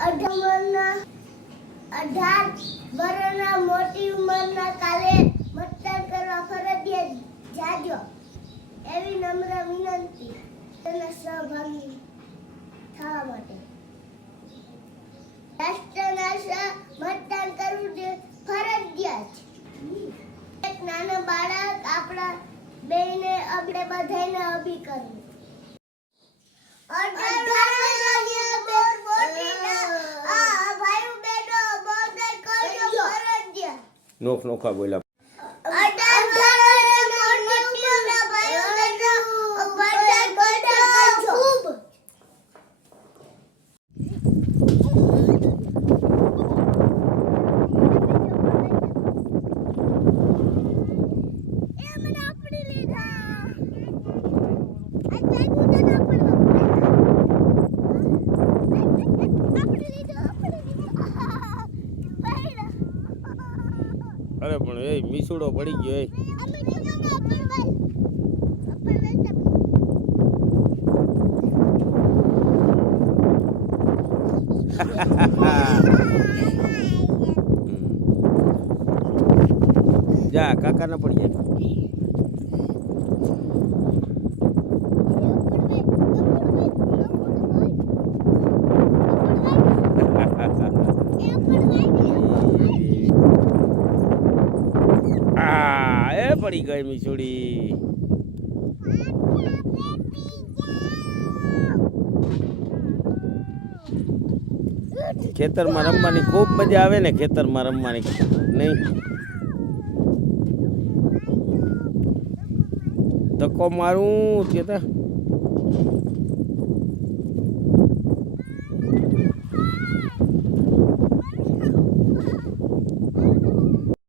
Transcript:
18 વર્ષના મોટી ઉંમરના કાલે મતદાન કરવા ફરજિયાત જાજો એવી નમ્ર વિનંતી તેના સહભાગી થવા માટે રાષ્ટ્રના મતદાન કરવું જે ફરજિયાત છે એક નાનો બાળક આપણા બેને આપણે બધાને અભી કરવું નોખ નોખા બોલ્યા અરે પણ એ મીસુડો પડી ગયો જા કાકા ના પડી જાય પડી ગઈ મીસુડી ખેતરમાં રમવાની ખૂબ મજા આવે ને ખેતરમાં રમવાની નહીં ધક્કો મારું તે